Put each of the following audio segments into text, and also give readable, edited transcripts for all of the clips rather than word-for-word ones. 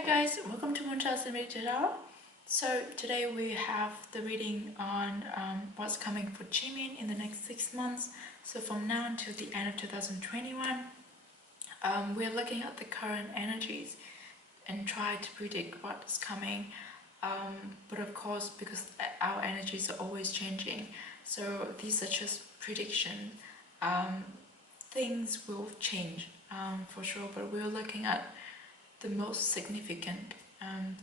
Hi guys, welcome to MoonChild Serendipity Tarot. So today we have the reading on what's coming for Jimin in the next 6 months. So from now until the end of 2021, we're looking at the current energies and try to predict what's coming. But of course, because our energies are always changing, so these are just prediction. Things will change for sure, but we're looking at the most significant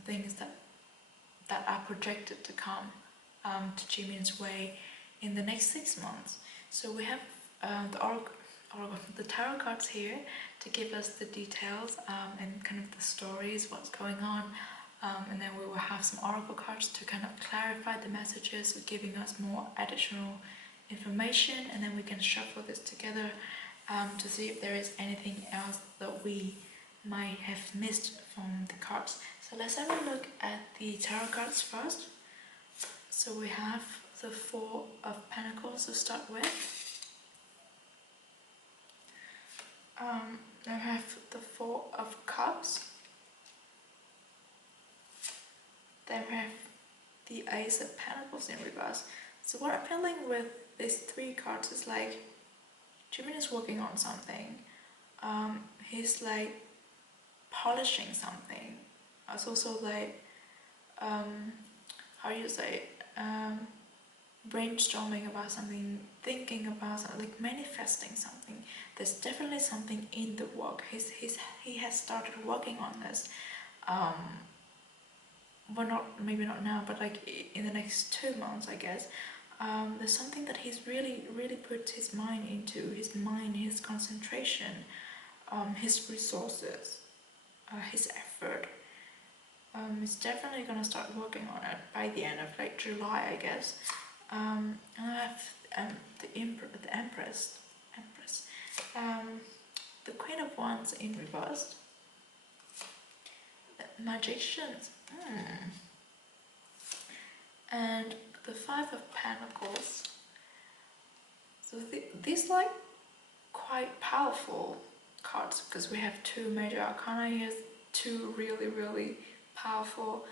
things that are projected to come to Jimin's way in the next 6 months. So we have the tarot cards here to give us the details and kind of the stories, what's going on, and then we will have some oracle cards to kind of clarify the messages, giving us more additional information, and then we can shuffle this together to see if there is anything else that we might have missed from the cards. So let's have a look at the tarot cards first. So we have the Four of Pentacles to start with. Then we have the Four of Cups. Then we have the Ace of Pentacles in reverse. So what I'm feeling with these three cards is like Jimin is working on something. He's like polishing something. It's also like how do you say brainstorming about something, thinking about something, like manifesting something. There's definitely something in the work. He has started working on this. Well, maybe not now, but like in the next 2 months, I guess. There's something that he's really put his mind into. His concentration, his resources, his effort. He's definitely gonna start working on it by the end of like July, I guess. And I have the Empress, the Queen of Wands in reverse, the Magicians, and the Five of Pentacles. So these like quite powerful cards because we have two major arcana here, two really powerful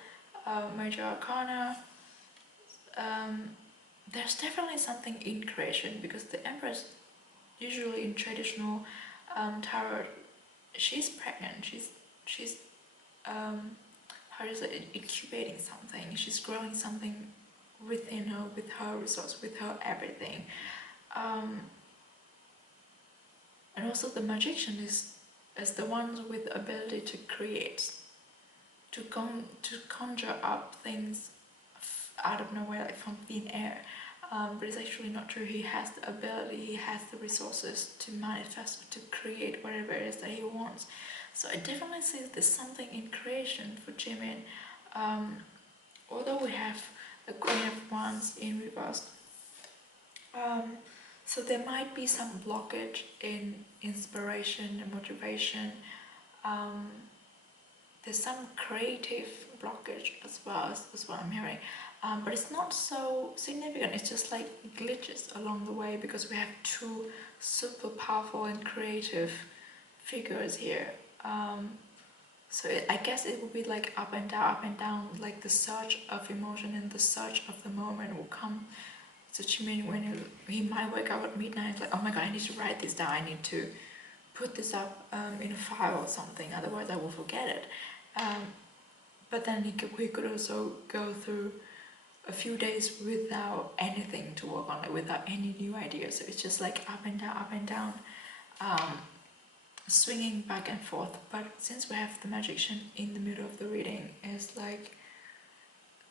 major arcana. There's definitely something in creation because the Empress, usually in traditional tarot, she's pregnant. She's how do you say, incubating something. She's growing something within her, with her resource, with her everything. And also the Magician is the ones with the ability to create, to conjure up things out of nowhere, like from thin air. But it's actually not true. He has the ability, he has the resources to manifest, to create whatever it is that he wants. So I definitely see there's something in creation for Jimin. Although we have the Queen of Wands in reverse. So there might be some blockage in inspiration and motivation. There's some creative blockage as well, is what I'm hearing. But it's not so significant. It's just like glitches along the way because we have two super powerful and creative figures here. So I guess it will be like up and down, like the surge of emotion and the surge of the moment will come. So Jimin, when he might wake up at midnight, like, oh my god, I need to write this down, I need to put this up in a file or something, otherwise I will forget it. But then we could also go through a few days without anything to work on, like without any new ideas. So it's just like up and down, swinging back and forth. But since we have the Magician in the middle of the reading, it's like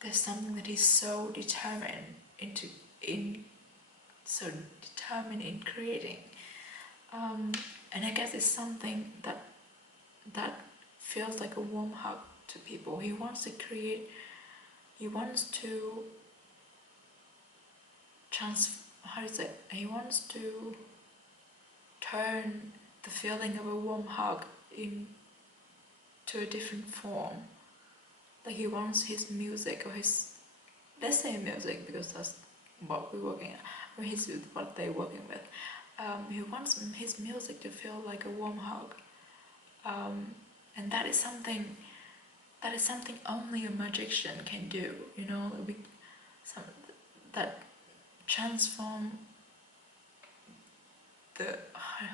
there's something that he's so determined in creating, and I guess it's something that feels like a warm hug to people. He wants to create, he wants to he wants to turn the feeling of a warm hug into a different form. Like he wants his music, or his, let's say music because that's what we're working at, or what they're working with. He wants his music to feel like a warm hug, and that is something that is something only a magician can do, you know, that transform the, how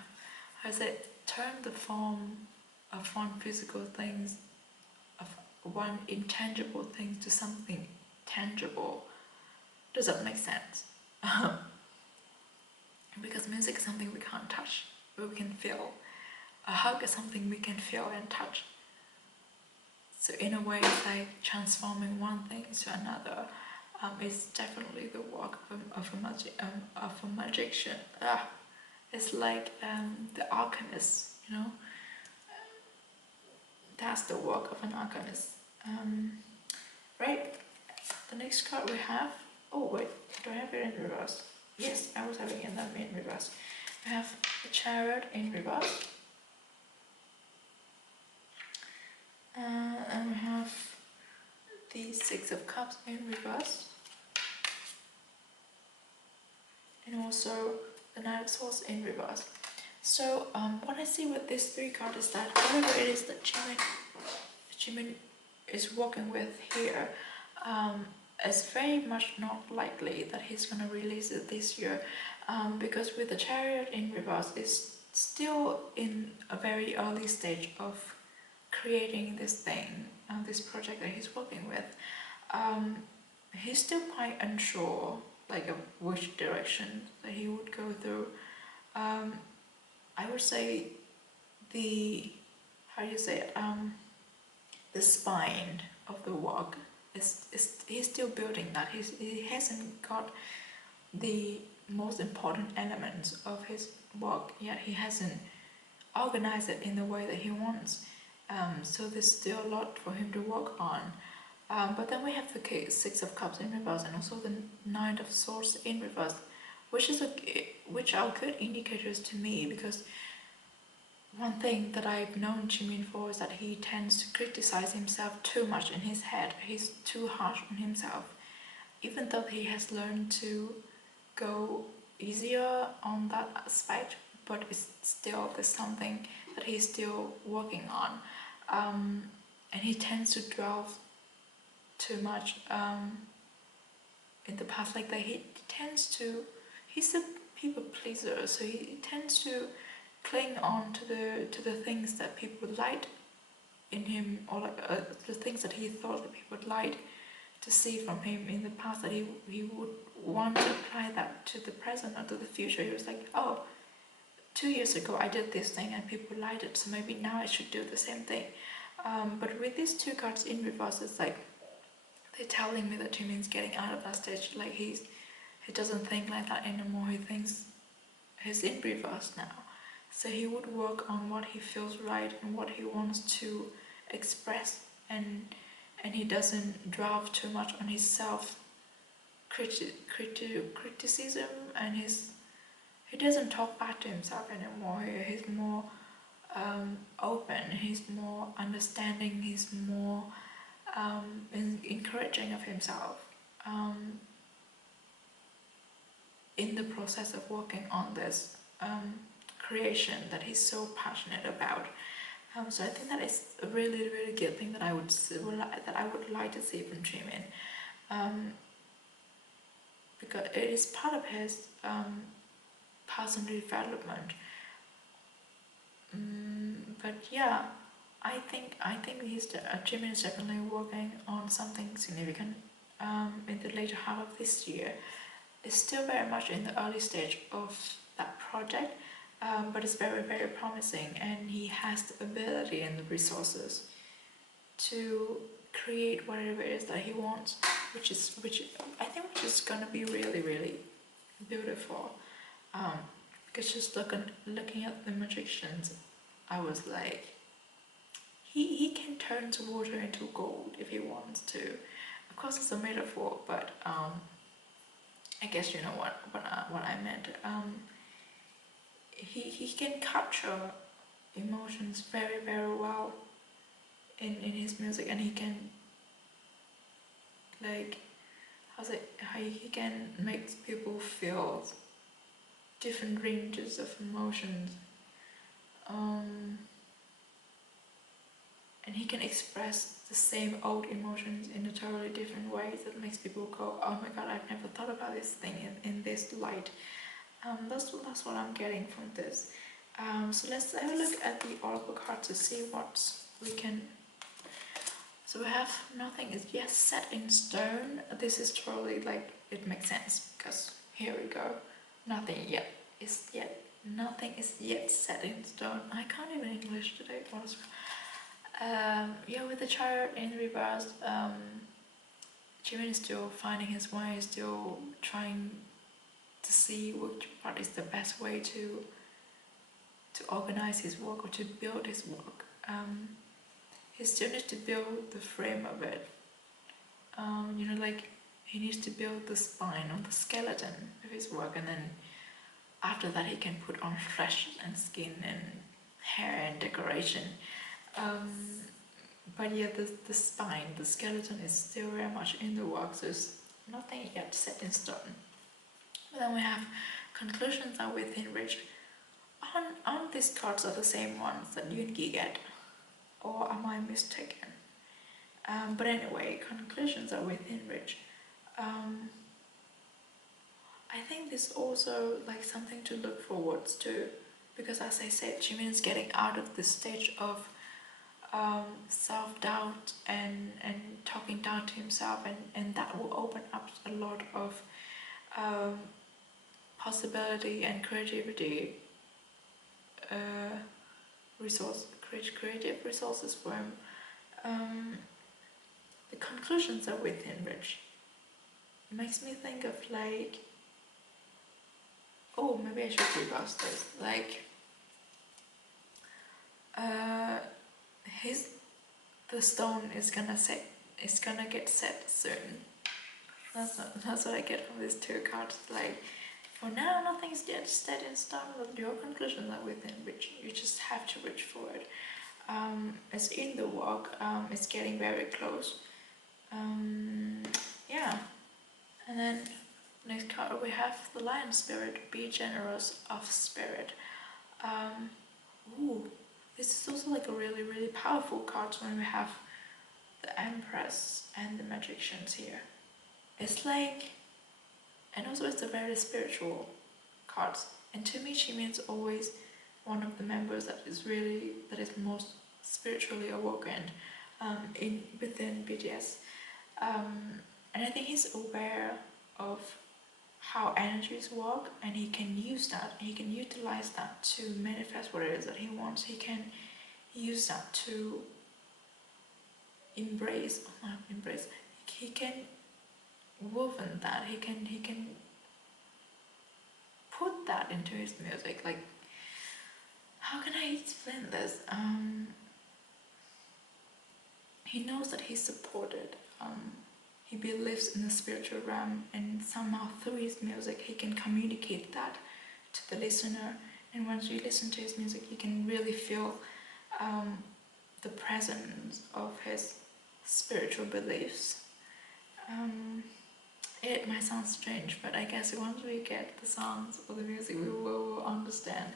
I say, turn the form of one physical things, of one intangible thing to something tangible. Does that make sense? Because music is something we can't touch, but we can feel. A hug is something we can feel and touch. So in a way, it's like transforming one thing to another. It's definitely the work of a magician. It's like the alchemist, you know. That's the work of an alchemist. Right. The next card we have. Oh wait, do I have it in reverse? Yes, I was having it in reverse. We have the Chariot in reverse. And we have the Six of Cups in reverse. And also the Knight of Swords in reverse. So what I see with these three cards is that whatever it is that Jimin is working with here, it's very much not likely that he's going to release it this year, because with the Chariot in reverse, it's still in a very early stage of creating this thing, this project that he's working with. He's still quite unsure, like of which direction that he would go through. I would say the, how do you say it, the spine of the work is he's still building that. He hasn't got the most important elements of his work yet. He hasn't organized it in the way that he wants. So there's still a lot for him to work on. But then we have the Six of Cups in reverse and also the Knight of Swords in reverse, which are good indicators to me, because one thing that I've known Jimin for is that he tends to criticize himself too much in his head. He's too harsh on himself, even though he has learned to go easier on that aspect, but it's still, there's something that he's still working on. And he tends to dwell too much in the past, like that. He's a people pleaser, so he tends to cling on to the things that people liked in him, or like the things that he thought that people would like to see from him in the past, that he would want to apply that to the present or to the future. He was like, oh, 2 years ago I did this thing and people liked it, so maybe now I should do the same thing. But with these two cards in reverse, it's like they're telling me that Jimin's getting out of that stage. Like he doesn't think like that anymore. He thinks he's in reverse now. So he would work on what he feels right and what he wants to express, and he doesn't dwell too much on his self criticism, and he doesn't talk back to himself anymore. He's more open, he's more understanding, he's more encouraging of himself in the process of working on this creation that he's so passionate about. So I think that is a really, really good thing that I would like to see from Jimin, because it is part of his personal development. But yeah, I think Jimin is definitely working on something significant in the later half of this year. It's still very much in the early stage of that project, but it's very, very promising, and he has the ability and the resources to create whatever it is that he wants, which I think is gonna be really, really beautiful. Because just looking at the magicians, I was like, he can turn water into gold if he wants to. Of course, it's a metaphor, but I guess you know what I meant. He can capture emotions very, very well in his music, and he can, like, how he can make people feel different ranges of emotions. and he can express the same old emotions in a totally different way that makes people go, oh my god, I've never thought about this thing in this light. That's what I'm getting from this. So let's have a look at the oracle card to see what we can. So we have nothing is yet set in stone. This is totally like, it makes sense because here we go. Nothing is yet set in stone. I can't even English today. What is yeah, with the chart in reverse, Jimin is still finding his way, still trying to see which part is the best way to organize his work or to build his work. He still needs to build the frame of it. You know, like he needs to build the spine or the skeleton of his work, and then after that he can put on flesh and skin and hair and decoration. But yeah, the spine, the skeleton is still very much in the works. There's nothing yet set in stone. But then we have conclusions are within reach. Aren't these cards are the same ones that Yoongi get? Or am I mistaken? But anyway, conclusions are within reach. I think this also like something to look forwards to, because as I said, Jimin is getting out of the stage of self-doubt and talking down to himself, and that will open up a lot of possibility and creativity creative resources for him. The conclusions are within reach. It makes me think of like, oh, maybe I should reverse this. Like, the stone is gonna get set soon. That's what I get from these two cards. Like, for now, nothing's yet set in stone, but your conclusions are within reach. You just have to reach for it. It's in the work. It's getting very close. Yeah. And then next card we have the Lion Spirit. Be generous of spirit. Ooh, this is also like a really, really powerful card when we have the Empress and the Magicians here. It's like, and also it's a very spiritual cards. And to me, Jimin is always one of the members that is most spiritually awoken within BTS. And I think he's aware of how energies work, and he can use that, he can utilize that to manifest what it is that he wants. He can use that to embrace, he can woven that, he can put that into his music. Like, how can I explain this? He knows that he's supported. He believes in the spiritual realm, and somehow through his music he can communicate that to the listener. And once you listen to his music, you can really feel the presence of his spiritual beliefs. It might sound strange, but I guess once we get the songs or the music, we will understand.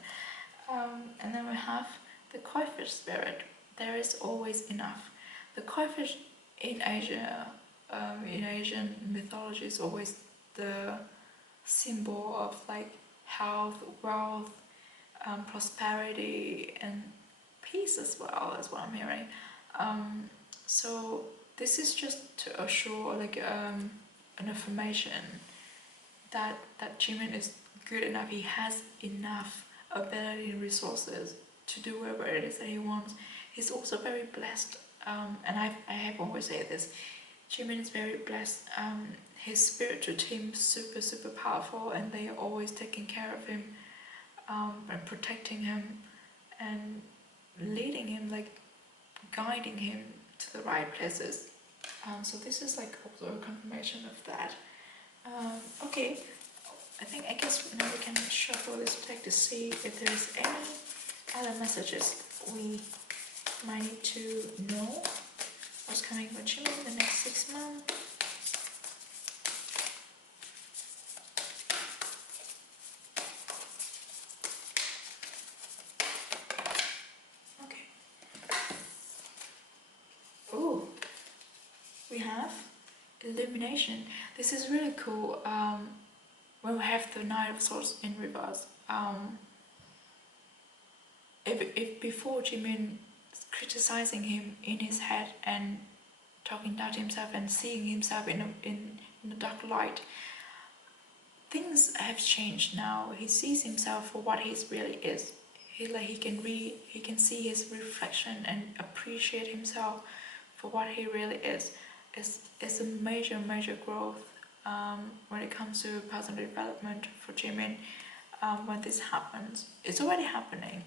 And then we have the koi fish spirit. There is always enough. The koi fish in Asia, in Asian mythology, is always the symbol of like health, wealth, prosperity, and peace as well, as what I'm hearing. So this is just to assure like an affirmation that Jimin is good enough. He has enough ability and resources to do whatever it is that he wants. He's also very blessed, and I have always said this, Jimin is very blessed. His spiritual team is super powerful, and they are always taking care of him, and protecting him and leading him, like guiding him to the right places. So this is like also a confirmation of that. Okay, I guess now we can shuffle this deck to see if there is any other messages we might need to know. What's coming for Jimin in the next 6 months? Okay. we have illumination. This is really cool. When we have the Knight of Swords in reverse. If before Jimin criticizing him in his head and talking down to himself and seeing himself in a dark light, things have changed now. He sees himself for what he really is. He can see his reflection and appreciate himself for what he really is. It's a major growth when it comes to personal development for Jimin. When this happens, it's already happening.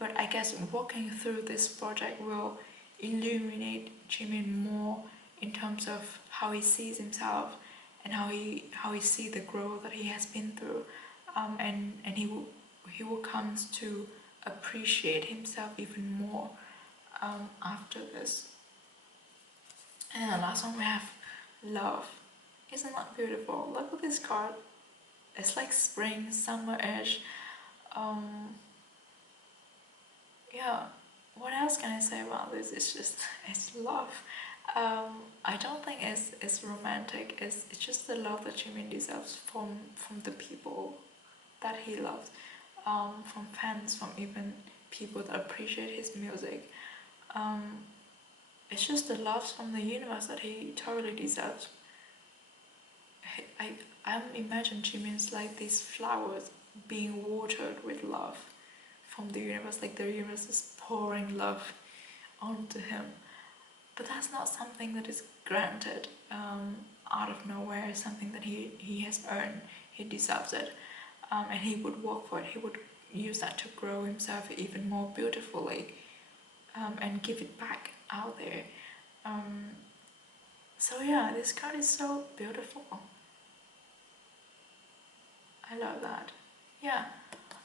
But I guess walking through this project will illuminate Jimin more in terms of how he sees himself and how he sees the growth that he has been through, and he will come to appreciate himself even more after this. And the last one we have love. Isn't that beautiful? Look at this card. It's like spring, summer-ish. Yeah, what else can I say about this? It's love. I don't think it's romantic. It's just the love that Jimin deserves from the people that he loves, from fans, from even people that appreciate his music. It's just the love from the universe that he totally deserves. I imagine Jimin's like these flowers being watered with love from the universe, like the universe is pouring love onto him. But that's not something that is granted out of nowhere. It's something that he has earned. He deserves it, and he would work for it. He would use that to grow himself even more beautifully, and give it back out there. So yeah, this card is so beautiful. I love that. Yeah,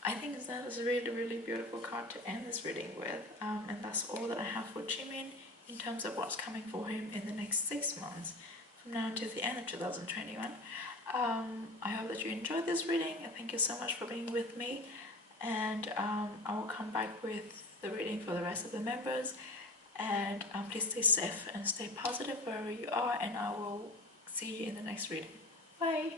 I think that is a really beautiful card to end this reading with, and that's all that I have for Jimin in terms of what's coming for him in the next 6 months, from now until the end of 2021. I hope that you enjoyed this reading, and thank you so much for being with me, and I will come back with the reading for the rest of the members, and please stay safe and stay positive wherever you are, and I will see you in the next reading. Bye!